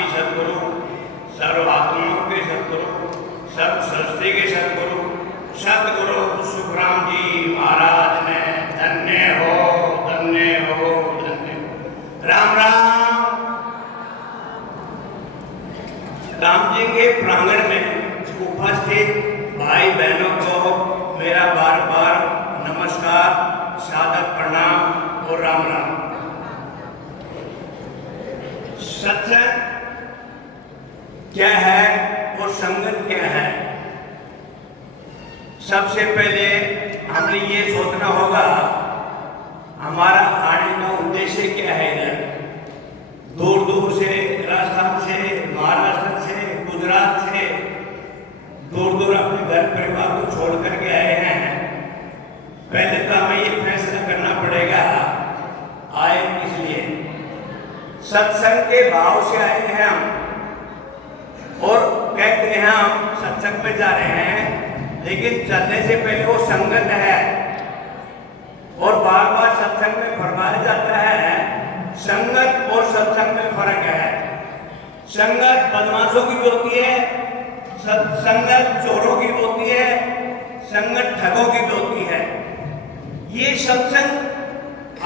आदि सदगुरु, सर्व आत्माओं के सदगुरु, सर्व सृष्टि के सदगुरु, सदगुरु सुखराम जी महाराज ने धन्य हो, धन्य हो, धन्य हो। राम राम। राम जी के प्रांगण में उपस्थित भाई बहनों को मेरा बार बार नमस्कार, सादर प्रणाम और राम राम। सत्संग क्या है और संगत क्या है? सबसे पहले हमें ये सोचना होगा हमारा आने का उद्देश्य क्या है। इधर दूर दूर से, राजस्थान से, महाराष्ट्र से, गुजरात से दूर दूर अपने घर परिवार को छोड़ करके आए हैं। पहले तो हमें ये फैसला करना पड़ेगा आए किस लिए। सत्संग के भाव से आए हैं हम और कहते हैं हम सत्संग में जा रहे हैं, लेकिन चलने से पहले वो संगत है। और बार बार सत्संग में फरमाया जाता है संगत और सत्संग में फर्क है। संगत बदमाशों की भी होती है, संगत चोरों की भी होती है, संगत ठगों की भी होती है। ये सत्संग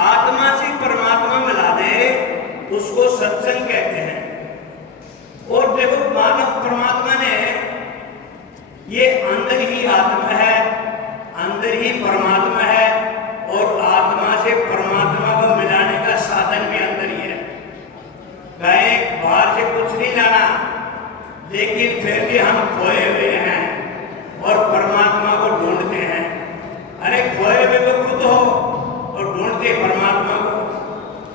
आत्मा से परमात्मा मिला दे उसको सत्संग कहते हैं। और देखो मानव परमात्मा ने ये अंदर ही आत्मा है, अंदर ही परमात्मा है और आत्मा से परमात्मा को मिलाने का साधन भी अंदर ही है। कहीं बाहर से कुछ नहीं लाना, लेकिन फिर भी हम खोए हुए हैं और परमात्मा को ढूंढते हैं। अरे खोए हुए तो खुद हो और ढूंढते परमात्मा को।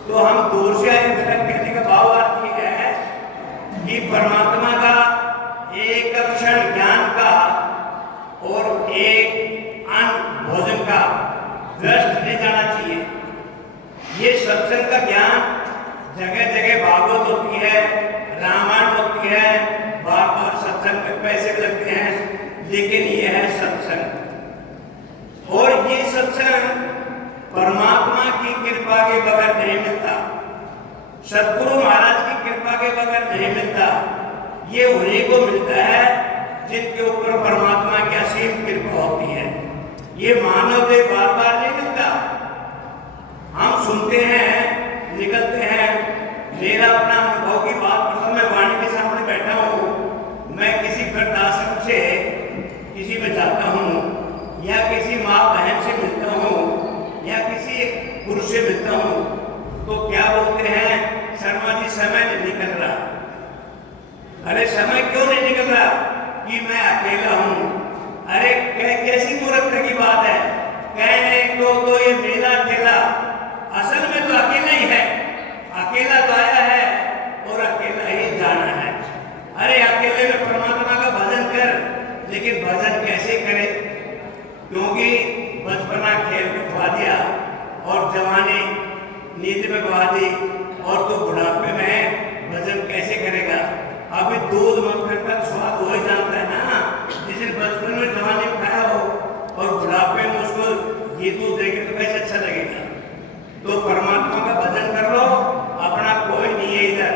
तो हम दूर से आए कहने का भाव अर्थ ये है कि परमात्मा का एक क्षण ज्ञान का और एक अन्न भोजन का व्यस्त नहीं जाना चाहिए। ये सत्संग का ज्ञान जगह जगह भागवत होती है, रामायण होती है, बार बार सत्संग में पैसे लगते हैं, लेकिन ये है सत्संग। और ये सत्संग परमात्मा की कृपा के बगैर नहीं मिलता, सदगुरु महाराज की कृपा के बगैर नहीं मिलता। ये उन्हीं को मिलता है जिनके ऊपर परमात्मा की असीम कृपा होती है। ये मानव के बार बार नहीं मिलता। हम सुनते हैं, निकलते हैं। मेरा अपना अनुभव की बात मतलब मैं वाणी के सामने बैठा हूँ, मैं किसी वृद्धाश्रम से किसी में जाता हूँ या किसी माँ बहन से मिलता हूँ या किसी पुरुष से मिलता हूँ, तो क्या बोलते हैं, शर्मा जी समय नहीं निकल रहा। अरे समय क्यों नहीं निकल रहा? कि मैं अकेला हूँ। अरे कैसी मूर्खता की बात है, कहने को तो ये मेरा अकेला, असल में तो अकेला ही है। अकेला तो आया है और अकेला ही जाना है। अरे अकेले में परमात्मा का भजन कर, लेकिन भजन कैसे करे? क्योंकि बचपना खेल में खवा दिया और जवानी नींद में गवा दी, और तो बुढ़ापे में भजन कैसे करेगा? अभी दूध मक्खन का स्वाद हो ही जानता है ना, जिसे बचपन में जवानी में खाया हो और बुढ़ापे में उसको ये दूध देंगे तो कैसे अच्छा लगेगा? तो परमात्मा का भजन कर लो, अपना कोई नहीं है इधर।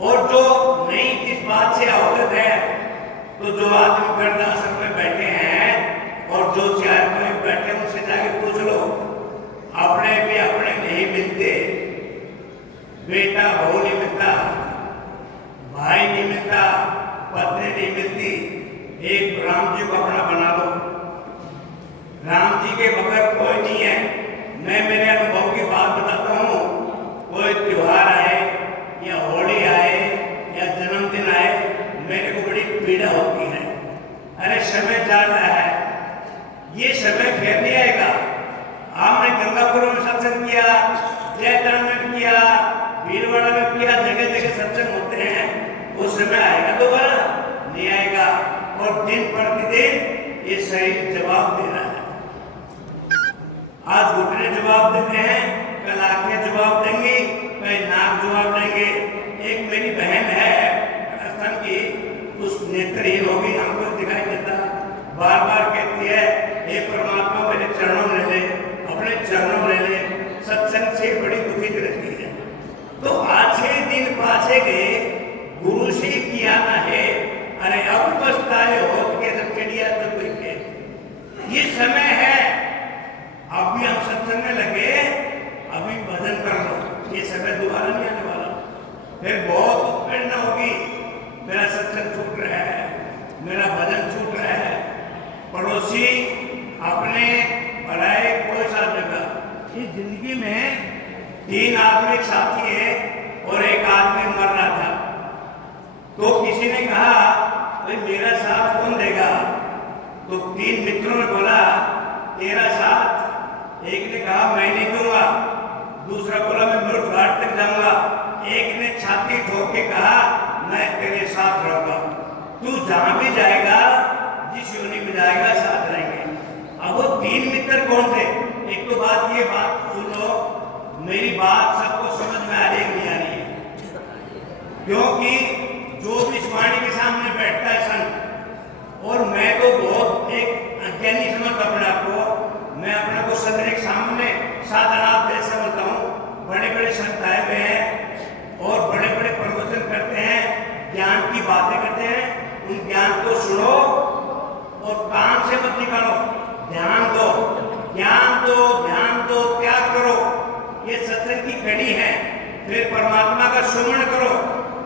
और जो नहीं इस बात से अवगत है, तो जो आदमी वृद्धाश्रम में बैठे हैं और जो चार में बैठे उनसे जाके पूछ लो, अपने भी अपने नहीं मिलते। बेटा बहू नहीं मिलता, भाई नहीं मिलता, पत्नी नहीं मिलती। एक राम जी को अपना बना लो। राम जी के बगैर कोई नहीं है। मैं मेरे अनुभव की बात बताता हूँ। कोई त्योहार आए या होली आए या जन्मदिन आए, मेरे को बड़ी पीड़ा होती है। अरे समय जा रहा है, ये समय फिर नहीं आएगा। आपने गंगापुर में सत्संग किया, जयतरण में किया, भीलवाड़ा में किया, जगह जगह सत्संग होते हैं। वो समय आएगा दोबारा? नहीं आएगा। और दिन प्रतिदिन ये शरीर जवाब दे रहा है। आज घुटने जवाब देते हैं, कल आंखें जवाब देंगी, कल नाक जवाब देंगे। एक मेरी बहन है राजस्थान की, उस नेत्रहीन होगी, हमको दिखाई देता, बार बार कहती है हे परमात्मा मेरे चरणों में ले ले, अपने चरणों में ले ले। सत्संग से बड़ी दुखित रहती है। तो आछे दिन पाछे गए गुरु से किया ना है, अरे अब पछताए हो के जब चिड़िया तो कोई के। ये समय है, अभी हम सत्संग में लगे, अभी भजन कर लो, ये समय दोबारा नहीं आने वाला। फिर बहुत उत्पीड़ना होगी, मेरा सत्संग छूट रहा है, मेरा भजन छूट रहा है, पड़ोसी अपने पराए कोई साथ जगह। इस जिंदगी में 3 आदमी साथी है और एक आदमी मर रहा था। तो किसी ने कहा भाई मेरा साथ कौन देगा? तो 3 मित्रों ने बोला तेरा साथ। एक ने कहा मैं नहीं दूंगा, दूसरा बोला मैं मृत घाट तक जाऊंगा, एक ने छाती ठोक के कहा मैं तेरे साथ रहूंगा। तू जहां भी जाएगा, जिस योनि में जाएगा साथ रहेंगे। अब वो 3 मित्र कौन थे? एक तो ये बात सुनो, मेरी बात सबको समझ में आ रही नहीं आ रही है, क्योंकि जो भी इस वाणी के सामने बैठता है संत, और मैं तो बहुत एक अज्ञानी समझता अपने आप को, मैं अपने को सदन के सामने साधनाथ जैसे समझता हूँ। बड़े बड़े संत आए हुए हैं और बड़े बड़े प्रवचन करते हैं, ज्ञान की बातें करते हैं, उन ज्ञान को सुनो और कान से मत निकालो, ध्यान दो, ज्ञान दो, ध्यान दो, त्याग करो। ये सत्संग की कड़ी है। फिर परमात्मा का सुमरण करो,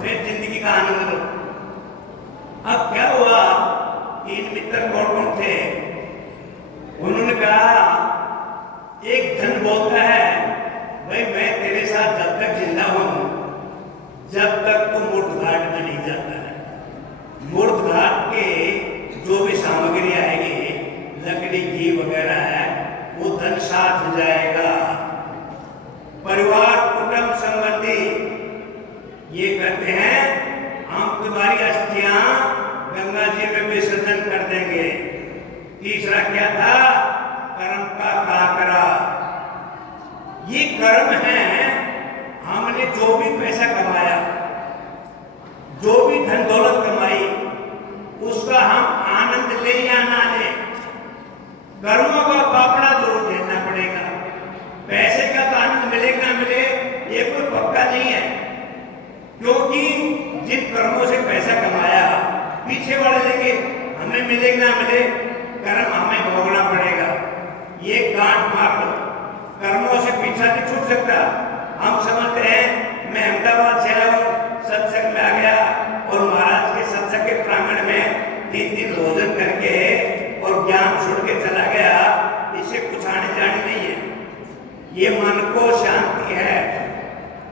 फिर जिंदगी का आनंद लो। अब क्या हुआ, 3 मित्र कौन कौन थे? उन्होंने कहा, एक धन बोलता है भाई मैं तेरे साथ जब तक जिंदा हूं, जब तक तू मूर्त घाट में नहीं जाता है। मूर्त घाट के जो भी सामग्री आएगी, लकड़ी घी वगैरह है, वो धन साथ जाएगा। परिवार कुटुंब संबंधी ये कहते हैं हम तुम्हारी अस्थियां गंगा जी में विसर्जन कर देंगे। तीसरा क्या था? कर्म का काकरा। ये कर्म है, हमने जो भी पैसा कमाया, जो भी धन दौलत कमाई, उसका हम आनंद ले या ना ले, कर्मों का पापड़ा जरूर देना पड़ेगा। पैसे का तो आनंद मिले ना मिले ये कोई पक्का नहीं है, क्योंकि जिन कर्मों से पैसा कमाया पीछे वाले देंगे, हमें मिले ना मिले कर्म हमें भोगना पड़ेगा। ये गांठ मार लो, कर्मों से पीछा नहीं छूट सकता। हम समझते हैं मैं अहमदाबाद से आया हूँ, सत्संग में आ गया और महाराज के सत्संग के प्रांगण में 3 दिन भोजन करके और ज्ञान छोड़ के चला गया, इससे कुछ आने जाने नहीं है। ये मन को शांति है।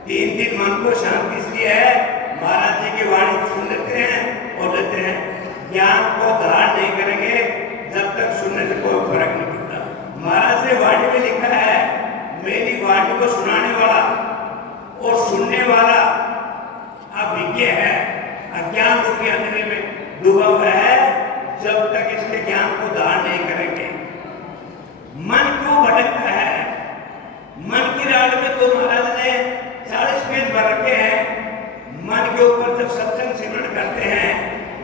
3 दिन मन को शांति इसलिए है, महाराज जी की वाणी सुन लेते हैं और लेते हैं। ज्ञान को धारण नहीं करेंगे जब तक सुनने से कोई फर्क नहीं पड़ता। महाराज ने वाणी में लिखा है, मेरी वाणी को सुनाने वाला और सुनने वाला अभिज्ञ है, अज्ञान रूपी अंधेरे में डूबा हुआ है। जब तक इसके ज्ञान को धारण नहीं करेंगे, मन क्यों भटकता है? मन की राह में तो महाराज ने 40 पेज भर रखे हैं। मन के ऊपर जब सत्संग सिमरण करते हैं,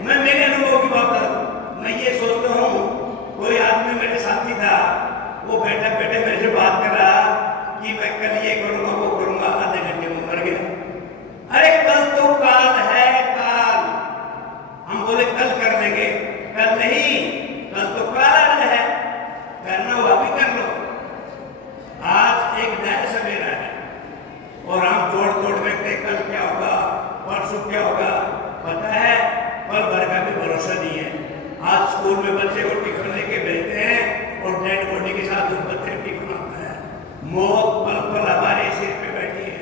मैं मेरे अनुभव की बात, मैं ये सोचता हूँ, कोई आदमी मेरे साथी था, वो बैठे बैठे मेरे से बात कर रहा कि मैं कल ये करूंगा वो करूंगा, आधे घंटे में मर गया। अरे कल तो काल है, काल। हम बोले कल कर देंगे, कल नहीं, कल तो काल है, करना हुआ भी कर लो। आज एक नया सवेरा है और हम तोड़ तोड़ देखते कल क्या होगा, परसों क्या होगा, पता है पल भर का भी भरोसा नहीं है। आज स्कूल में बच्चे को टिफिन लेके भेजते हैं और डेड बॉडी के साथ उस बच्चे को टिफिन आता है। मौत पल पल हमारे सिर पे बैठी है।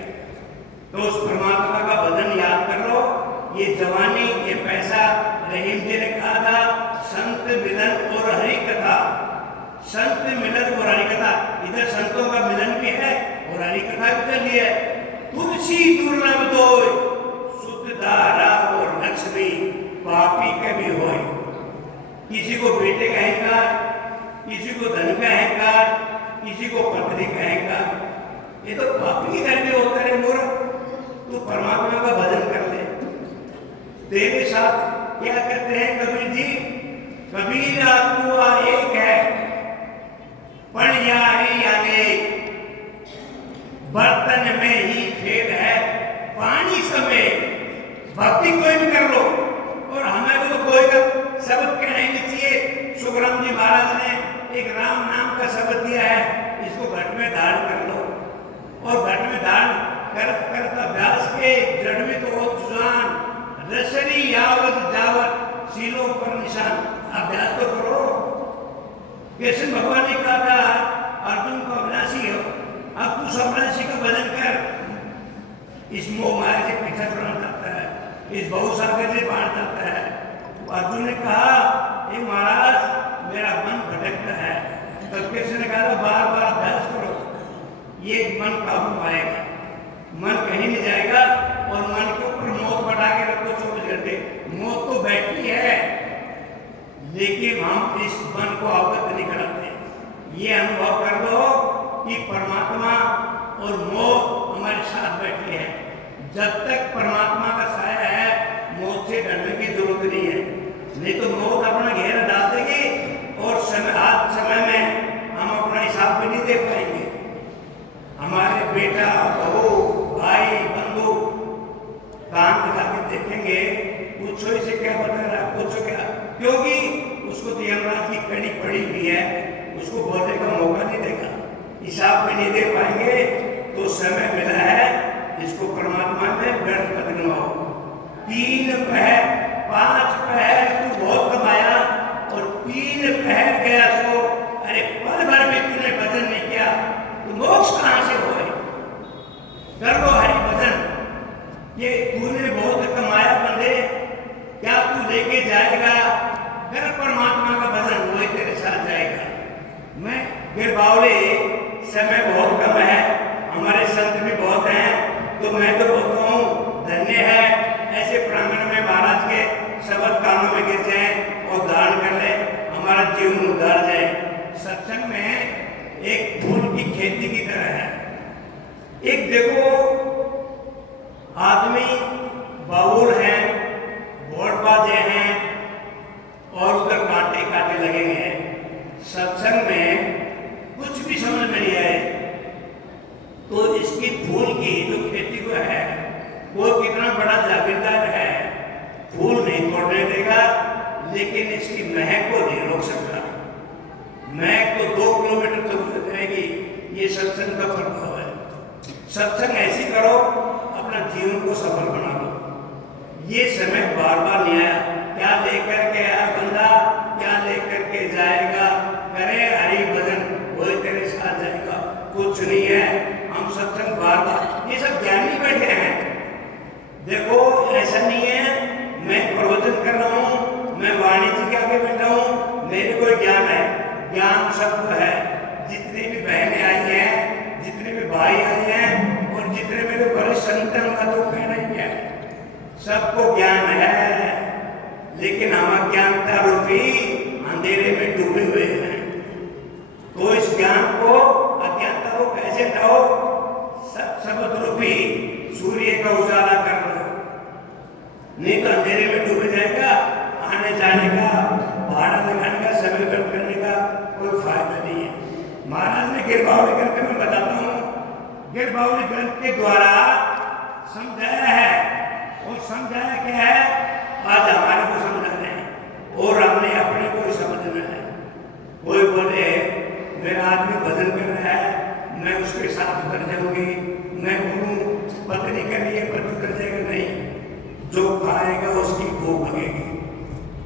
तो उस परमात्मा का भजन याद कर लो। ये जवानी, ये पैसा, रहीम जी ने कहा था संत मिलन और हरि कथा। संत मिलन और हरि कथा, इधर संतों का मिलन भी है और हरि कथा भी चल रही है। तुलसी दुर्लभ दोय, शुद्ध धारा और लक्ष्मी, पापी कभी होय। किसी को बेटे का अहंकार, किसी को धन का अहंकार, किसी को पत्नी का अहंकार। ये तो पापी के घर में होता है। मूर्ख, तू परमात्मा का भजन कर ले। तेरे साथ क्या कहते हैं कबीर जी? कबीरा तू एक है, पण यारी अनेक, बर्तन में ही खेद है, भक्ति कोई भी कर लो, और हमें तो कोई का शब्द कहना ही नहीं चाहिए। सुखराम जी महाराज ने एक राम नाम का शब्द दिया है, इसको घट में धारण कर लो, और घट में धारण करता व्यास के जड़ में तो जुजान रसरी यावत जावत सीलों पर निशान। अभ्यास तो करो। कृष्ण भगवान ने कहा था अर्जुन को अविनाशी हो, अब तू सविनाशी का भजन कर। इस मोह माया से पीछा छुड़ाना चाहता है, इस बहुसागर से बाहर जाता है। तो अर्जुन ने कहा हे महाराज मेरा मन भटकता है। तब कृष्ण ने कहा बार बार अभ्यास करो, ये मन काबू आएगा, मन कहीं नहीं जाएगा। और मन के ऊपर मौत बढ़ा के रखो 24 घंटे, मौत तो बैठी है, लेकिन हम इस मन को अवगत नहीं कराते। ये अनुभव कर लो कि परमात्मा और मौत हमारे साथ बैठी है। जब तक परमात्मा का साया है, मौत से डरने की जरूरत नहीं है, नहीं तो मौत अपना घेरा डाल देगी और आज समय में हम अपना हिसाब भी नहीं दे पाएंगे। हमारे बेटा बहू भाई बंधु कान दिखा के देखेंगे, पूछो इसे क्या बता रहा, पूछो क्या, क्योंकि उसको तो यमराज की कड़ी पड़ी हुई है, उसको बोलने का मौका नहीं देगा, हिसाब भी नहीं दे पाएंगे। तो समय मिला है, इसको परमात्मा में व्यर्थ मत गवाओ। 3 पहर 5 पहर तू बहुत कमाया और 3 पहर गया सो, अरे पल भर में तूने भजन नहीं किया तो मोक्ष कहां से होए। कर लो हरि भजन। ये तूने बहुत कमाया बंदे, क्या तू लेके जाएगा? कर परमात्मा का भजन, वही तेरे साथ जाएगा। मैं फिर बावले समय बहुत कम है, हमारे संत भी बहुत हैं, तो मैं तो बोलता हूँ धन्य है ऐसे प्रांगण में महाराज के शब्द कानों में गिर जाए और धारण कर ले, हमारा जीवन उधार जाए। सत्संग में एक फूल की खेती की तरह है। एक देखो आदमी बाउल है, बोर्डबाजे हैं और उधर कांटे काटे लगे हैं। सत्संग में कुछ भी समझ में नहीं आए तो इसकी फूल की जो खेती को है वो कितना बड़ा जागीरदार है, फूल नहीं तोड़ने देगा, लेकिन इसकी महक को नहीं रोक सकता। महक तो 2 किलोमीटर तक जाएगी। ये सत्संग का प्रभाव है। सत्संग ऐसी करो अपना जीवन को सफल बना लो। ये समय बार बार नहीं आया, क्या लेकर के आया बंदा, क्या लेकर के जाएगा। करे हरि भजन, वही तेरे साथ जाएगा, कुछ नहीं है। हम सत्संग बार बार, ये सब ज्ञानी बैठे हैं। देखो ऐसा नहीं है मैं प्रवचन कर रहा हूँ, मैं वाणिज्य के आगे बैठा हूँ, मेरे को ज्ञान है। ज्ञान सबको है। जितनी भी बहनें आई हैं, जितने भी भाई आए हैं और जितने मेरे वरिष्ठ संतन का तो कहना ही है, सबको ज्ञान है, लेकिन हम अज्ञानता रूपी अंधेरे में डूबे हुए हैं। तो इस ज्ञान को, अज्ञानता को कैसे हटाओ? शब्द रूपी सूर्य का उजाला कर लो, नहीं तो अंधेरे में डूब जाएगा। आने जाने का, भाड़ा लगाने का, समय व्यर्थ करने का कोई फायदा नहीं है। महाराज ने गिरबावली ग्रंथ में बताता हूँ, गिरबावली ग्रंथ के द्वारा समझाया है। और समझाया क्या है? आज हमारे को समझा रहे हैं और हमने अपने को समझना है। कोई बोले मेरा आदमी भजन कर रहा है, मैं उसके साथ उतर जाऊंगी, मैं बोलूँ पत्नी कर रही है पति उतर जाएगा, नहीं। जो खाएगा उसकी भूख लगेगी,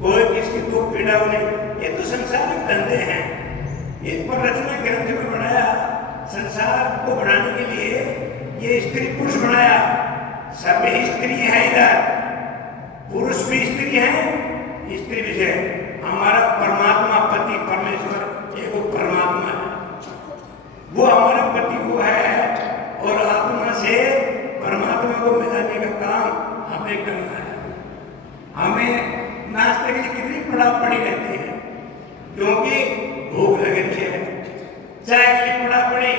कोई किसकी भूख पीड़ा नहीं। ये तो संसारिक धंधे हैं। इस पर रचना ग्रंथ में बनाया, संसार को बढ़ाने के लिए ये स्त्री पुरुष बनाया। सभी स्त्री है इधर, पुरुष भी स्त्री है, स्त्री भी है। हमारा परमात्मा पति परमेश्वर एक परमात्मा है, वो हमारा पति को है और आत्मा से परमात्मा को मिलाने का काम हमें करना है। हमें नाश्ते के लिए कितनी पड़ी रहती है, क्योंकि भूख लग रही है। चाय के लिए पड़ी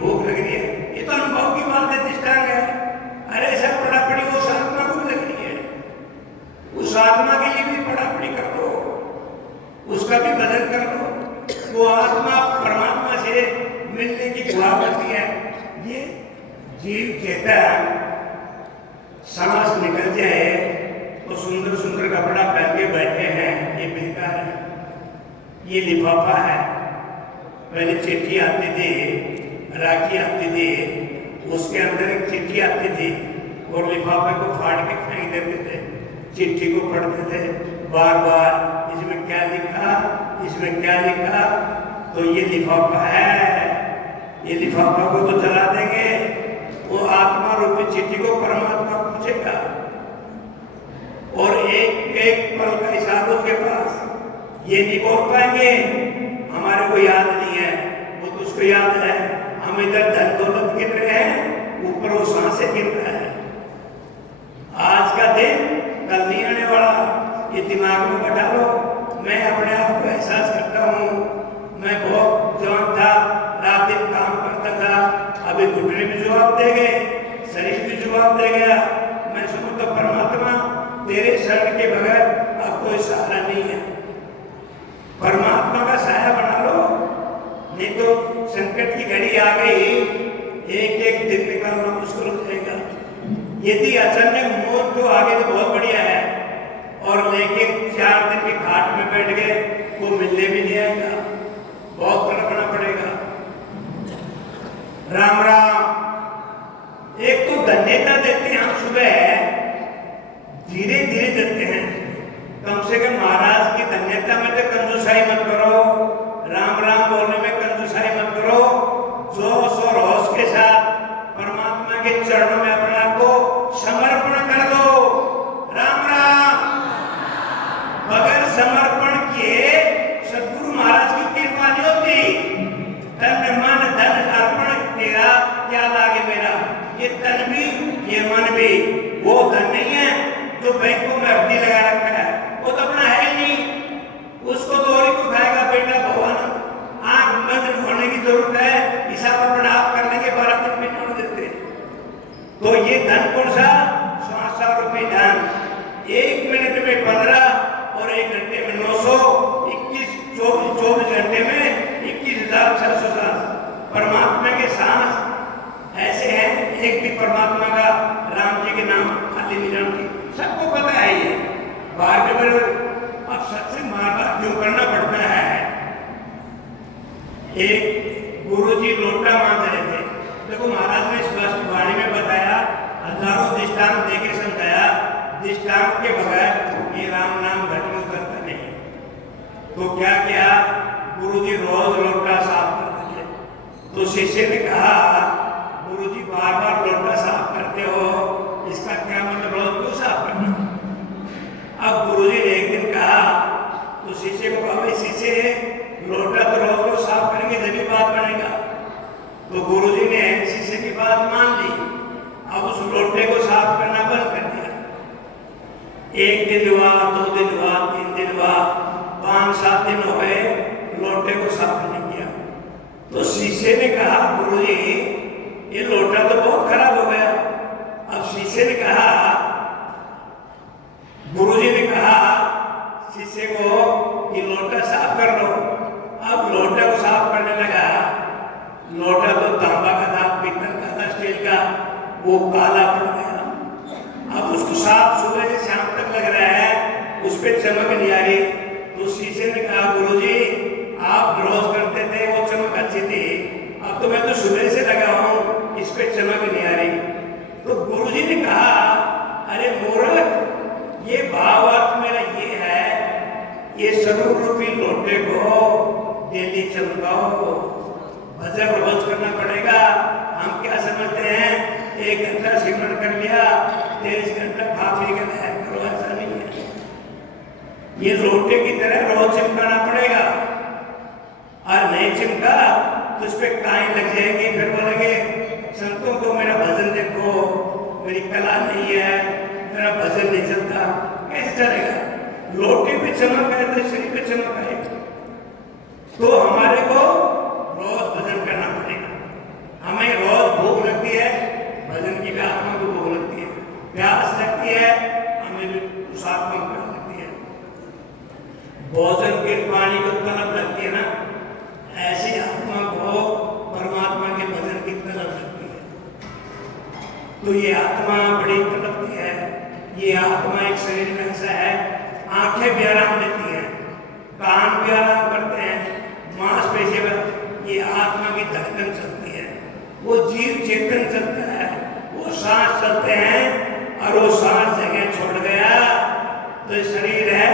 भूख लग रही है। ये तो अनुभव की बात है, दृष्टांत है। अरे सब पड़ी उस आत्मा को भी लग रही है, उस आत्मा के लिए भी पड़ी कर दो, उसका भी बदल कर दो। वो आत्मा परमात्मा से मिलने की दुआ करती है। ये जीव चेतन सांस निकल जाए कपड़ा पहन के बैठे हैं, ये बेकार है। ये लिफाफा है। पहले चिट्ठी आती थी, राखी आती थी, उसके अंदर एक चिट्ठी आती थी और लिफाफे को फाड़ के फेंक देते थे। चिट्ठी को पढ़ते थे बार बार, इसमें क्या लिखा, इसमें क्या लिखा। तो ये लिफाफा है, ये लिफाफा को तो जला देंगे, वो आत्मा रूपी चिट्ठी को परमात्मा पूछेगा और एक एक पल का हिसाब उसके पास। ये नहीं बोल पाएंगे हमारे को याद नहीं है, वो तो उसको याद है। हम इधर धन दौलत गिन रहे हैं, ऊपर वो सांसें गिन रहा है। आज का दिन कल नहीं आने वाला, ये दिमाग में बैठा लो। मैं अपने आप को एहसास करता हूँ, मैं बहुत जवान था, रात दिन काम करता था, अभी घुटने भी जवाब दे गए, शरीर भी जवाब दे गया। मैं समझता परमात्मा तेरे शरण के बगैर अब कोई सहारा नहीं है। परमात्मा का साया बना लो, नहीं तो संकट की घड़ी आ गई, एक एक दिन निकालना मुश्किल हो जाएगा। यदि अचानक मौत तो आगे तो बहुत बढ़िया है, और लेकिन 4 दिन की खाट में बैठ गए, वो मिलने भी नहीं आएगा, बहुत तड़पना पड़ेगा। राम राम। एक तो धन्यता देते हैं हम, सुबह धीरे धीरे देते हैं। कम से कम महाराज की धन्यता में तो कंजूसाई मत करो, राम राम बोलने में कंजूसाई मत करो। जोश और होश के साथ परमात्मा के चरणों में अपने आप को समर्पण कर दो। राम राम। बगैर समर्पण किए सदगुरु महाराज की कृपा नहीं होती। तन मन धन अर्पण तेरा, क्या लागे मेरा। ये तन भी ये मन भी वो धन नहीं है जो बैंकों में अवधि लगा रखा है, वो तो अपना है ही नहीं। उसको तो और ही को खाएगा बेटा भगवान। आंख बंद होने की जरूरत है, हिसाब अपना आप कर लेंगे, 12 दिन में छोड़ देते। तो ये धन कौन सा, 100 रुपये धन। 1 मिनट में 15 और 1 घंटे में 900, 24 घंटे में 21,660 परमात्मा के सांस ऐसे हैं। एक भी परमात्मा का राम जी के नाम खाली नहीं जानती, सबको पता है ये। बाहर के बड़े अब सत्संग बार क्यों करना पड़ता है। एक गुरुजी लोटा मांग रहे थे, देखो महाराज ने स्पष्ट वाणी में बताया, हजारों दृष्टांत देके समझाया, दृष्टांत के बगैर ये राम नाम घट में उतरता नहीं। तो क्या किया, गुरुजी रोज लोटा साफ करते थे। तो शिष्य ने कहा, गुरुजी बार बार लोटा साफ करते हो, इसका क्या मतलब, रोज क्यों साफ करना। अब गुरुजी ने एक दिन कहा, तो शिष्य को कहा, भाई शिष्य लोटा तो रोज रोज साफ करेंगे जब बात बनेगा। तो गुरुजी ने शिष्य की बात मान ली, अब उस लोटे को साफ करना बंद कर दिया। 1 दिन हुआ, 2 दिन हुआ, 3 दिन हुआ, 5-7 दिन हो गए, लोटे को साफ नहीं किया। तो शिष्य ने कहा, गुरुजी ये लोटा तो बहुत खराब हो गया। अब शिष्य ने कहा, गुरुजी ने कहा शिष्य को कि लोटा साफ कर लो। अब लोटा को साफ करने लगा, लोटा तो तांबा का था, पीतल का था, स्टील का, वो काला पड़ गया। अब उसको साफ सुबह से शाम तक लग रहा है, उस पर चमक नहीं आ रही। तो शिष्य ने कहा, गुरुजी आप रोज करते थे, वो चमक अच्छी थी, अब तो मैं तो सुबह से लगा हूँ, इस पे चमक नहीं आ रही। तो गुरुजी ने कहा, अरे मूर्ख, ये भावार्थ मेरा ये है, ये स्वरूप रूपी लोटे को डेली चमकाओ, भजन रोज करना पड़ेगा। हम क्या समझते हैं, 1 घंटा सिमरन कर लिया, 23 घंटा खा पी कर करो, ऐसा नहीं है। ये लोटे की तरह रोज चिमकाना पड़ेगा, और नहीं चिमका तो उस पर काई लग जाएगी, फिर बोलेंगे संतों को मेरा भजन देखो, मेरी कला नहीं है, मेरा भजन नहीं चलता। कैसे चलेगा, लोटे पे चमक है तो शरीर पे चमक है। तो हमारे को रोज भजन करना पड़ेगा। हमें रोज भूख लगती है, भजन की भी आत्मा को भूख लगती है, प्यास लगती है, हमें भी उस आत्मा को प्यास लगती है, भोजन के पानी को तलब लगती है ना, ऐसी आत्मा को परमात्मा के भजन की तलब लगती है। तो ये आत्मा बड़ी तड़पती है। ये आत्मा एक शरीर में ऐसा है आंखें भी आराम देती हैं, कान भी आराम करते हैं, मांसपेशियां, ये आत्मा की धड़कन चलती है, वो जीव चेतन चलता है, वो सांस चलते हैं, और वो सांस जगह छोड़ गया तो ये शरीर है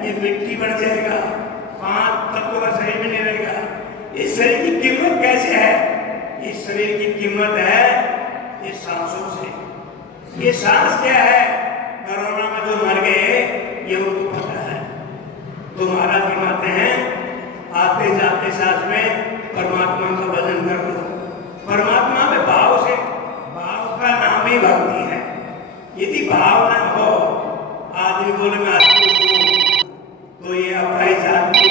ये मिट्टी बन जाएगा, 5 तत्वों का शरीर में नहीं रहेगा। इस शरीर की कीमत कैसे है? इस शरीर की कीमत है ये सांसों से। ये सांस क्या है? कोरोना में जो मर गए ये उनको पता है। तो महाराज फरमाते हैं आते जाते सांस में परमात्मा का भजन कर लो। परमात्मा में भाव से, भाव का नाम ही भक्ति है। यदि भाव ना हो, आदमी बोले मैं आत्मा हूं, तो ये अपाई जाति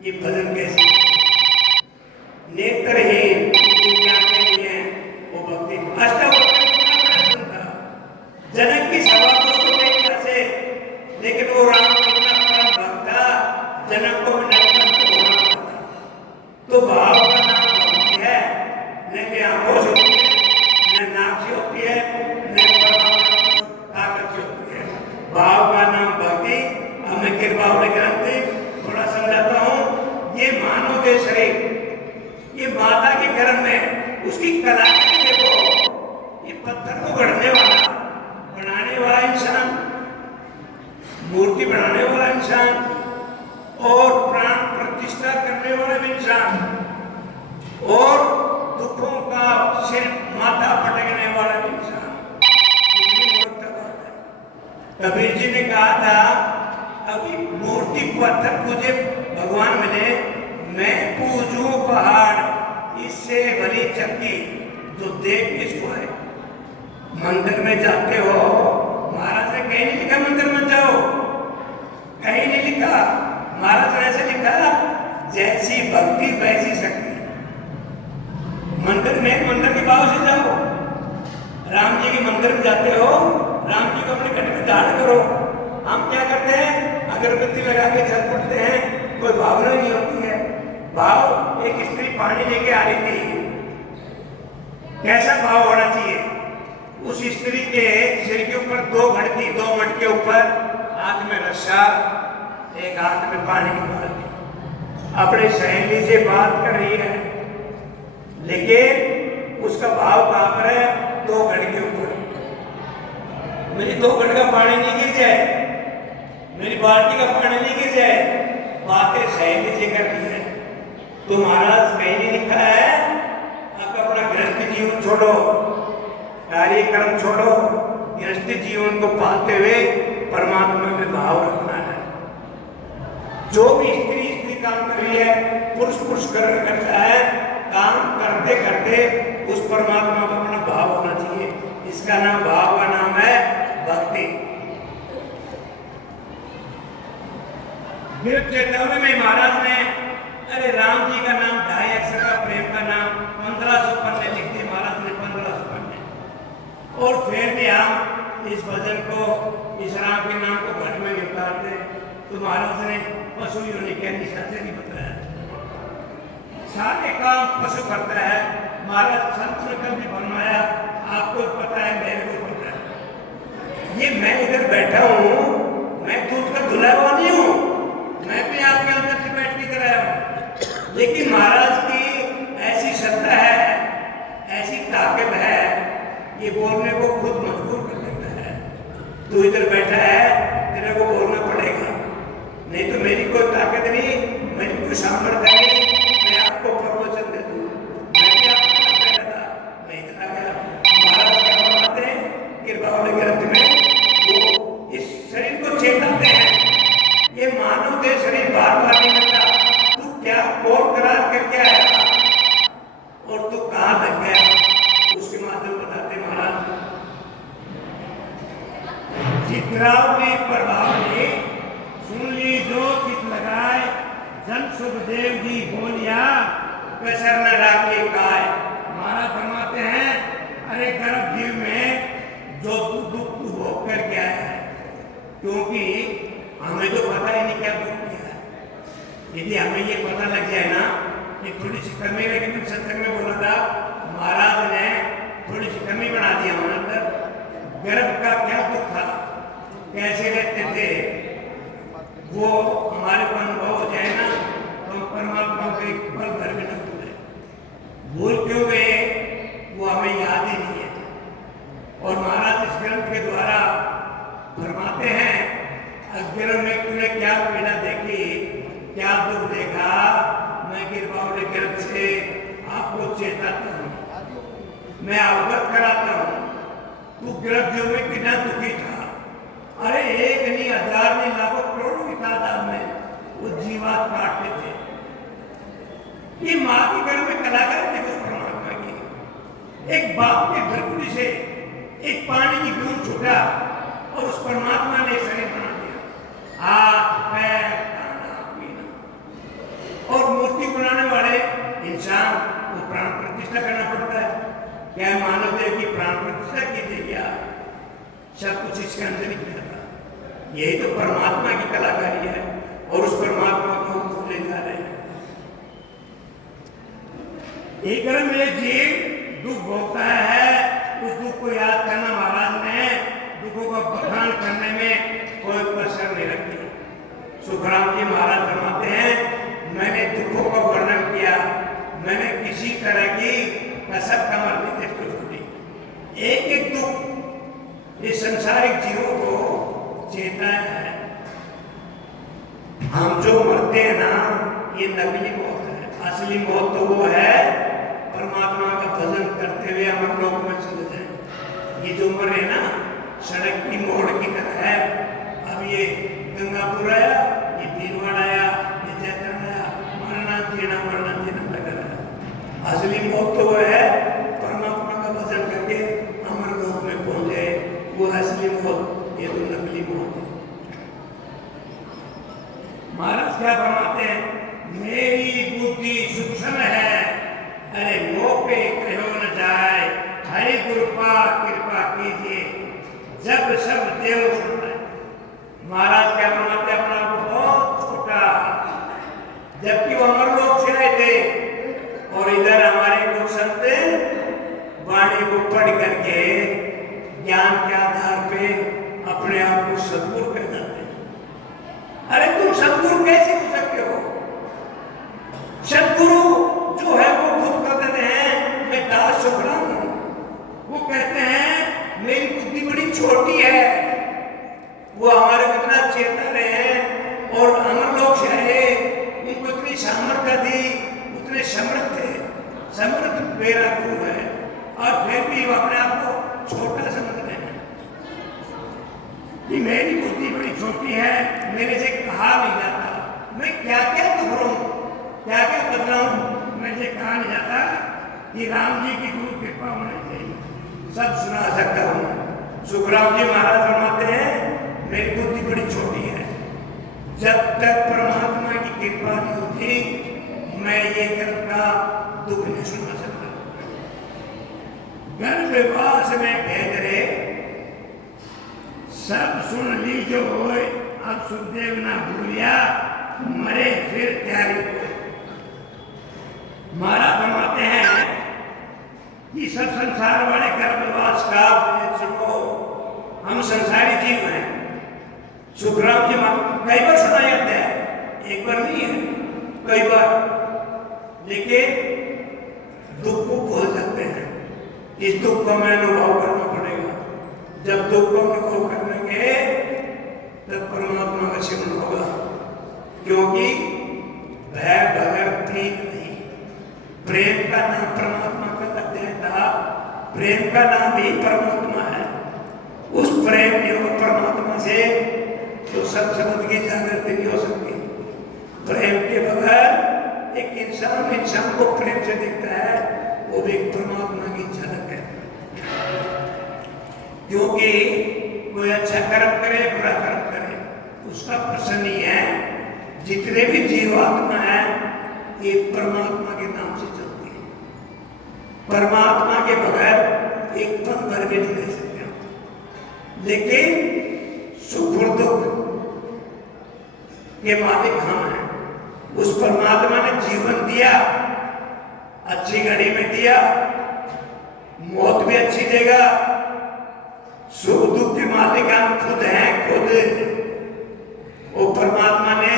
ये भजन कैसे? नेत्रहीन वो भक्ति। जनक की सभा को उसको नहीं कैसे, लेकिन वो राम का परम भक्त था, जनक को भी तो भाव का नाम भक्ति है। न आंखों से होती है, न नाक से होती है, न ताकत से होती है। भाव का नाम भक्ति। अब मैं कृपा ग्रंथि थोड़ा समझाता हूँ। ये मानव के शरीर, ये माता के गर्भ में उसकी कलाकारी देखो। ये पत्थर को गढ़ने वाला, बनाने वाला इंसान, मूर्ति बनाने वाला इंसान, और प्राण प्रतिष्ठा करने वाला भी इंसान, और दुखों का सिर माथा पटकने वाला भी इंसान। कबीर जी ने कहा था अभी मूर्ति पत्थर पूजे भगवान मिले, मैं पूजूं पहाड़, इससे भली चक्की जो देख किसको है। मंदिर में जाते हो, महाराज ने कहीं नहीं लिखा मंदिर में जाओ, कहीं नहीं लिखा। महाराज ने ऐसे लिखा जैसी भक्ति वैसी शक्ति। मंदिर में, मंदिर के भाव से जाओ। राम जी के मंदिर में जाते हो, राम जी को अपने कंठ में धारण करो। हम क्या करते हैं? अगरबत्ती लगा के चल पड़ते हैं, कोई भावना नहीं होती है। भाव, एक स्त्री पानी लेके आ रही थी, कैसा भाव होना चाहिए? उस स्त्री के सिर के ऊपर 2 घड़ी, 2 मटके ऊपर, हाथ में रस्सा, एक हाथ में पानी की बाल्टी, अपने सहेली से बात कर रही है, लेकिन उसका भाव कहां पर है? 2 घड़ी के ऊपर। मेरी 2 घड़ी का पानी नहीं गिर जाए, मेरी बाल्टी का पानी नहीं गिर जाए, बातें सहेली से कर रही है। तो महाराज कहीं नहीं लिखा है अब अपना गृहस्थ जीवन छोड़ो, कार्यक्रम छोड़ो, गृहस्थ जीवन को पालते हुए परमात्मा में भाव रखना है। जो भी स्त्री काम कर रही है, पुरुष करता है, काम करते करते उस परमात्मा का अपना भाव होना चाहिए। इसका नाम, भाव का नाम है भक्ति। चेतावनी में महाराज ने, अरे राम जी का नाम 2.5 अक्षर का प्रेम का नाम 1500 पन्ने लिख दिए महाराज ने, 1500 पन्ने। और फिर भी हम इस भजन को, इस राम के नाम को घर में निपटाते, तो महाराज ने पशु योनि के निशा से नहीं बताया। सारे काम पशु करता है। महाराज संत ने कभी फरमाया, आपको पता है, मेरे को पता है, ये मैं इधर बैठा हूँ, मैं दूध का धुला हुआ नहीं हूँ, मैं भी आपके अंदर से बैठ के कराया हूँ। लेकिन महाराज की ऐसी श्रद्धा है, ऐसी ताकत है, ये बोलने को खुद मजबूर कर देता है। तू इधर बैठा है, तेरे को बोलना पड़ेगा, नहीं तो मेरी कोई ताकत नहीं, मेरी कोई सामर्थ्य नहीं, मैं आपको प्रवचन दे दूँ। मैं भी आपको बैठा था, मैं इधर आ गया। महाराज क्या फरमाते हैं कृपा ग्रंथ में, वो इस शरीर को चेताते हैं, ये मानव देह शरीर बार बार नहीं मिलता, तू क्या कोर करार करके आया और तू कहाँ लग गया, उसके माध्यम बताते महाराज। चित्रावली प्रभावली सुन ली जो चित लगाए, जन सुखदेव जी बोलिया कसर न राखी काय। महाराज फरमाते हैं, अरे गर्भ जीव में जो दुख भोग कर क्या है, क्योंकि हमें तो पता ही नहीं क्या दुख किया है। यदि हमें ये पता लग जाए ना, ये थोड़ी सी कमी, लेकिन तुम सत्संग में बोला था, महाराज ने थोड़ी सी कमी बना दी हमारे अंदर। गर्भ का क्या दुख था, कैसे रहते थे वो हमारे को अनुभव हो जाए ना तो हम परमात्मा को एक पल भर में न भूले। भूल क्यों गए वो हमें याद ही नहीं है। और महाराज इस ग्रंथ के द्वारा फरमाते हैं अज्ञान में तूने क्या पीड़ा देखी, क्या दुख देखा, मैं कृपावली ग्रंथ से आपको चेताता हूँ, मैं अवगत कराता हूँ। तू ग्रंथियों में कितना दुखी था। अरे एक नहीं, हजार नहीं, लाखों करोड़ों की तादाद में वो जीवात काटते थे। ये माँ के घर में कलाकार देखो परमात्मा की। एक बाप के गर्भगुड़ी से एक पानी की बूंद छूटा और उस परमात्मा ने शरीर बना दिया, हाथ पैर खाना पीना। और मूर्ति बनाने वाले इंसान को प्राण प्रतिष्ठा करना पड़ता है। क्या मानव देव की प्राण प्रतिष्ठा की थी क्या? सब कुछ इसके अंदर ही किया था। यही तो परमात्मा की कलाकारी है और उस परमात्मा को हम भूले जा रहे हैं। एक अगर में जीव दुख भोगता है, उस दुख को याद करना महाराज ने दुखों का बखान करने में कोई कसर नहीं रखी। सुखराम जी महाराज फरमाते हैं मैंने दुखों का वर्णन किया, मैंने किसी तरह की कसर कमर नहीं देखी। एक एक दुख ये संसारिक जीवों को चेता है। हम जो मरते हैं ना ये नकली मौत है, असली मौत तो वो है परमात्मा का भजन करते हुए हम लोग में चले जाए। ये जो मरे ना सड़क की मोड़ की तरह है। अब ये गंगापुर आया, ये भीलवाड़ा आया, ये जैतन आया, मरना जीना लगा रहा है। असली मौत तो वो है परमात्मा का भजन करके अमर लोक में पहुंचे, वो असली मौत, ये तो नकली मौत है। महाराज क्या फरमाते हैं मेरी बुद्धि सूक्ष्म है, अरे मोह पे कहो न जाए, हरि कृपा कृपा कीजिए जब सब देव सुनाए। महाराज क्या फरमाते हैं अपना को बहुत छोटा, जबकि वो अमर लोक से आए थे और इधर हमारे लोग संत वाणी को पढ़ करके ज्ञान के आधार पे अपने आप को सद्गुरु कह जाते हैं। अरे तुम सद्गुरु कैसे हो सकते हो? सद्गुरु जो है वो खुद कहते हैं मैं दास सुखराम हूं। वो कहते हैं मेरी बुद्धि बड़ी छोटी है। वो हमारे को इतना चेता रहे हैं और अमर लोग से आए, उनको इतनी सामर्थ्य दी, उतने समर्थ थे, समर्थ मेरा गुरु है और फिर भी वो अपने आप को छोटा समझ रहे हैं कि मेरी बुद्धि बड़ी छोटी है, मेरे से कहा नहीं जाता, मैं क्या क्या करूं, क्या क्या बदलाऊं, मेरे से कहा नहीं जाता कि राम जी की गुरु कृपा होनी चाहिए, सब सुना सकता हूं। सुखराम जी महाराज फरमाते हैं मेरी बुद्धि बड़ी छोटी है, जब तक परमात्मा की कृपा नहीं होती मैं ये ग्रंथ का दुख नहीं सुना सकता। गर्भवास में भेज रहे सब सुन ली जो होए, अब सुखदेव ना भूलिया मरे फिर त्यागी को। महाराज फरमाते हैं कि सब संसार वाले गर्भवास का सुनो, हम संसारी जीव हैं। सुखराम जी कई बार सुना जाता है, एक बार नहीं है, कई बार, लेकिन दुख को भूल जाते हैं। इस दुख को हमें अनुभव करना पड़ेगा। जब दुख को अनुभव करेंगे तब परमात्मा का सिमरन होगा, क्योंकि भय भगत ठीक नहीं। प्रेम का नाम परमात्मा का अध्ययन था, प्रेम का नाम ही परमात्मा है। उस प्रेम योग परमात्मा से तो सब शब्द की जागृति नहीं हो सकती। प्रेम के बगैर एक इंसान को प्रेम से देखता है, वो भी परमात्मा की झलक है। क्योंकि कोई अच्छा कर्म करे बुरा कर्म करे उसका प्रश्न नहीं है। जितने भी जीवात्मा है ये परमात्मा के नाम से चलती है। परमात्मा के बगैर एक पल भर भी नहीं रह सकते। लेकिन सुख और दुख के मालिक हम हैं। उस परमात्मा ने जीवन दिया, अच्छी घड़ी में दिया, मौत भी अच्छी देगा, सुख दुख के मालिक मालिक हम खुद हैं, खुद। वो परमात्मा ने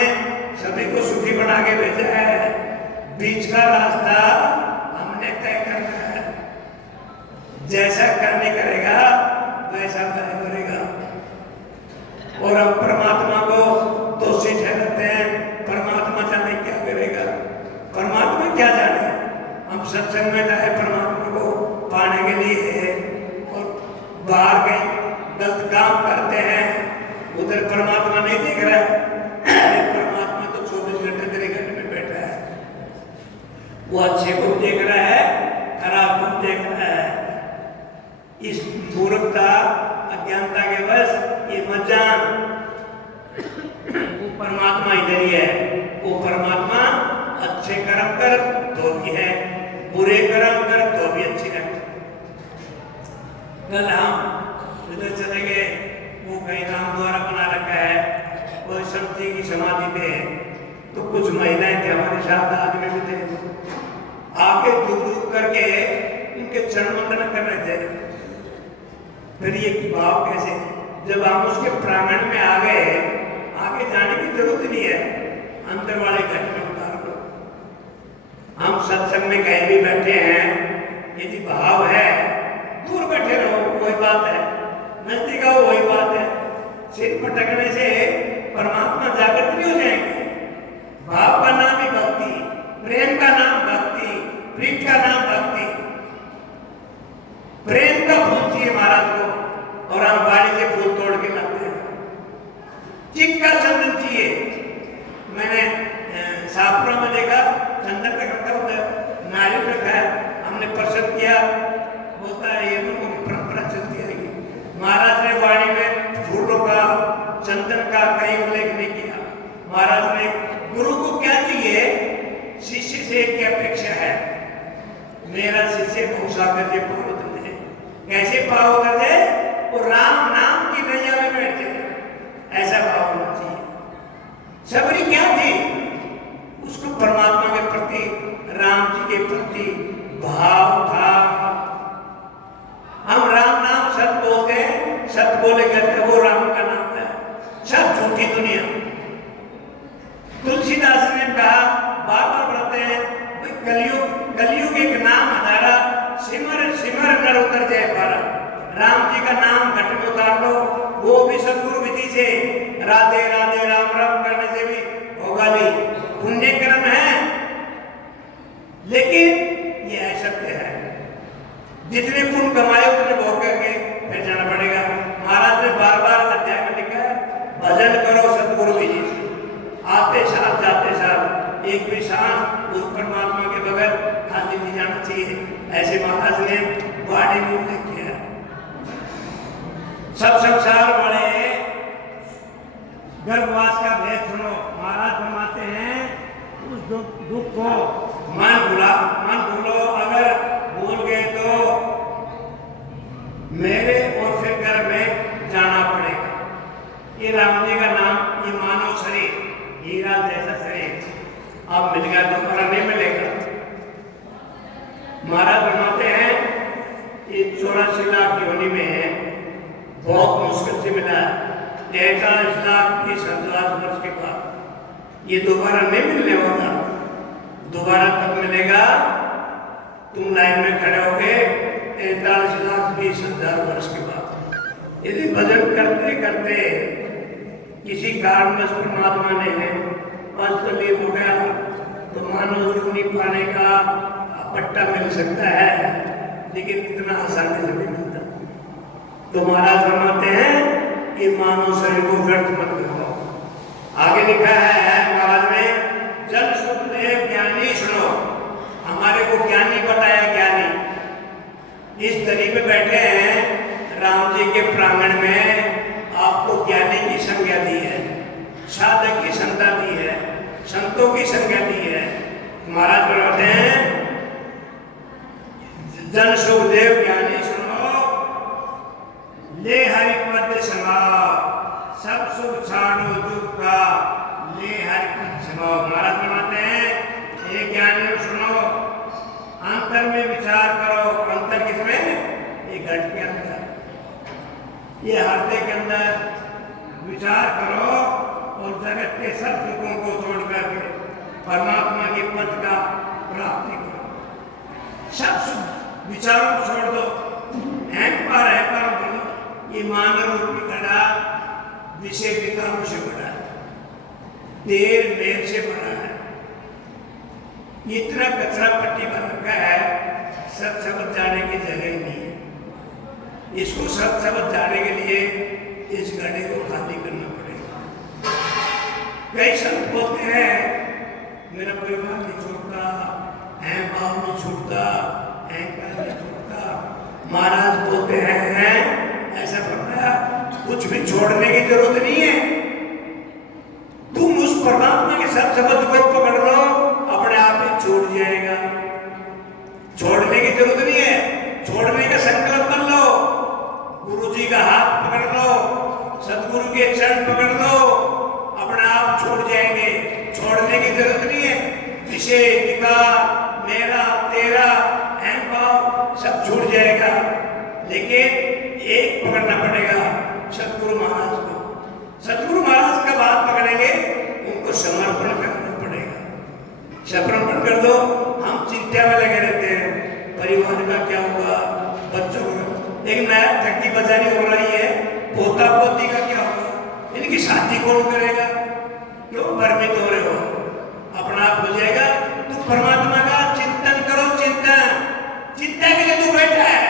सभी को सुखी बना के भेजा है, बीच का रास्ता हमने तय करना है। जैसा करने करेगा वैसा करेगा। और हम परमात्मा को दोषी ठहराते हैं, परमात्मा जाने क्या करेगा, परमात्मा क्या जाने। हम सत्संग में जाए परमात्मा को पाने के लिए और बाहर कहीं गलत काम करते हैं, उधर परमात्मा नहीं देख रहा है। परमात्मा तो 24 घंटे तेरे घर में बैठा है, वो अच्छे को देख रहा है, खराब को देख रहा है। इस मूर्खता अज्ञानता के बस ये मत जान, वो परमात्मा इधर ही है। वो परमात्मा अच्छे कर्म कर तो भी है, बुरे कर्म कर तो भी अच्छे है। कल हम इधर चले गए, वो कहीं राम द्वारा बना रखा है, वो शक्ति की समाधि पे है। तो कुछ महिलाएं थे हमारे साथ, आदमी भी थे, आके दुख करके इनके चरण वंदन कर रहे थे। फिर ये भाव कैसे, जब हम उसके प्रांगण में आ गए, आगे जाने की जरूरत नहीं है, अंदर वाले घट में उतार दो। हम सत्संग में कहीं भी बैठे हैं, यदि भाव है दूर बैठे रहो, वही बात है, नजदीक आओ वही बात है। सिर पटकने से परमात्मा जागृत नहीं हो जाएंगे। भाव का नाम ही भक्ति, प्रेम का नाम भक्ति, प्रीत का नाम भक्ति। प्रेम का फूल चाहिए महाराज को, और हम बाड़ी से फूल तोड़ के लाते हैं। चित्त का चंदन चाहिए। मैंने शाहपुरा में देखा, चंदन का रखा होता है, नारियल रखा है, हमने प्रसाद किया, होता है ये लोगों की परंपरा चलती रहेगी। महाराज ने वाणी में फूलों का, चंदन का कहीं उल्लेख नहीं किया। महाराज ने, गुरु को क्या चाहिए, शिष्य से क्या अपेक्षा है, मेरा शिष्य भवसागर से पार उतर जाए। कैसे पार उतर जाए, वो राम नाम की नैया में बैठ जाए, ऐसा भाव होना चाहिए। सबरी क्या थी, उसको परमात्मा के प्रति, राम जी के प्रति भाव था। हम राम नाम सत बोलते हैं, सत बोले कहते वो राम का नाम है, सब झूठी दुनिया। तुलसीदास ने कहा, बार बार पढ़ते हैं, कलयुग एक नाम हजारा, सिमर सिमर नर उतर जाए पारा। राम जी का नाम घट में उतार लो, वो भी सदगुरु विधि से, राधे राधे राम राम करने से भी होगा नहीं, पुण्य कर्म है। लेकिन ये असत्य है, जितने पुण्य कमाए उतने भोग करके फिर जाना पड़ेगा। महाराज ने बार बार अध्याय में लिखा है, भजन करो सदगुरु विधि से, आते साथ जाते साथ एक भी सांस उस परमात्मा के बगैर खाली नहीं जाना चाहिए। ऐसे महाराज ने वाणी में उल्लेख किया। सब संसार वाले गर्भवास का भेद सुनो। महाराज फरमाते हैं, उस दुख को मन भूलो, अगर भूल गए तो मेरे और फिर घर में जाना पड़ेगा। ये राम जी का नाम, ये मानव शरीर, हीरा जैसा शरीर अब मिल गया, दोबारा नहीं मिलेगा। महाराज बनाते हैं, ये 84 लाख योनि में है, बहुत मुश्किल से मिला है, 43 लाख 20,000 वर्ष के बाद। ये दोबारा नहीं मिलने वाला, दोबारा तब मिलेगा तुम लाइन में खड़े होगे 43 लाख 20,000 वर्ष के बाद। यदि भजन करते करते किसी कारणवश परमात्मा ने पंचतलीय हो गया तो मानव योनि पाने का पट्टा मिल सकता है, लेकिन इतना आसानी से नहीं मिलता। तो महाराज फरमाते हैं कि मानव शरीर को व्यर्थ मत करो। आगे लिखा है महाराज ने, जन सुखदेव ज्ञानी सुनो। हमारे को ज्ञानी बताया, ज्ञानी इस दरी में बैठे हैं, राम जी के प्रांगण में आपको ज्ञानी की संज्ञा दी है, साधक की संज्ञा दी है, संतों की संज्ञा दी है। महाराज बताते हैं, जन सुखदेव ज्ञानी सुनो, ले हरि पद समाओ, सब सुख छाड़ो दुख का, ले हरि पद समाओ। महाराज बताते हैं, ये ज्ञानी सुनो, अंतर में विचार करो। अंतर किसमें? ये घट के अंदर। ये हृदय के अंदर विचार करो और जगत के सब सुखों को छोड़ करके परमात्मा के पद का प्राप्ति करो। सब विचारों को छोड़ दो, अहंकार बोलो। ये मानव रूपी घड़ा विषय विकारों से बड़ा है, देर मेर से बड़ा है। इतना कचरा पट्टी बन रखा है, सब शब्द जाने की जगह नहीं है। इसको सब शब्द जाने के लिए इस घड़े को खाली करना पड़ेगा। कई शब्द बोलते हैं मेरा परिवार नहीं छूटता, अहम भाव नहीं छूटता, अहंकार नहीं छूटता। महाराज बोलते हैं ऐसा फरमाया, कुछ भी छोड़ने की जरूरत नहीं है। तुम उस परमात्मा के सब शब्द को पकड़ लो, अपने आप ही छूट जाएगा। छोड़ने की जरूरत नहीं है, छोड़ने का संकल्प कर लो। गुरु जी का हाथ पकड़ लो, सदगुरु के चरण पकड़ लो, अपने आप छूट जाएंगे। छोड़ने की जरूरत नहीं है। विषय विकार मेरा तेरा अहम भाव सब छूट जाएगा, लेकिन एक पकड़ना पड़ेगा, सदगुरु महाराज को। सदगुरु महाराज का हाथ पकड़ेंगे, उनको समर्पण करना पड़ेगा। समर्पण कर दो। हम चिंता में लगे रहते हैं, परिवार का क्या होगा, बच्चों का, एक नया ठक्की बजारी हो रही है, पोता पोती का क्या होगा, इनकी शादी कौन करेगा? क्यों भ्रमित हो रहे हो? अपना आप हो जाएगा। तू परमात्मा का चिंतन करो। चिंता के लिए तू बैठा है।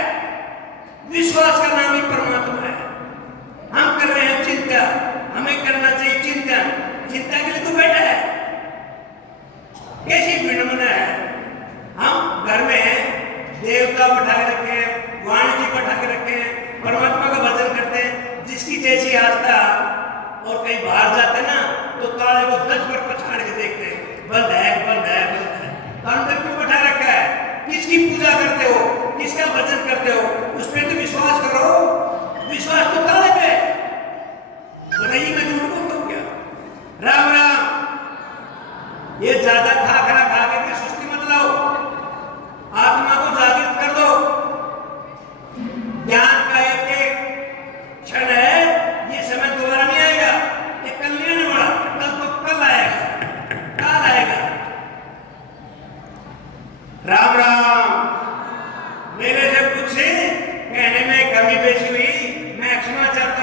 विश्वास का नाम ही परमात्मा है। हम कर रहे हैं चिंता, हमें करना चाहिए चिंता के लिए तू बैठा है। कैसी विडंबना है। हम घर में देवता बैठा के रखे हैं, वाणी बैठा के रखे हैं, परमात्मा का भजन करते हैं, जिसकी जैसी आस्था। और कहीं बाहर जाते ना तो ताले को 10 बार पछाड़ के देखते हैं, बंद है। अंदर क्यों बैठा रखा है? किसकी पूजा करते हो?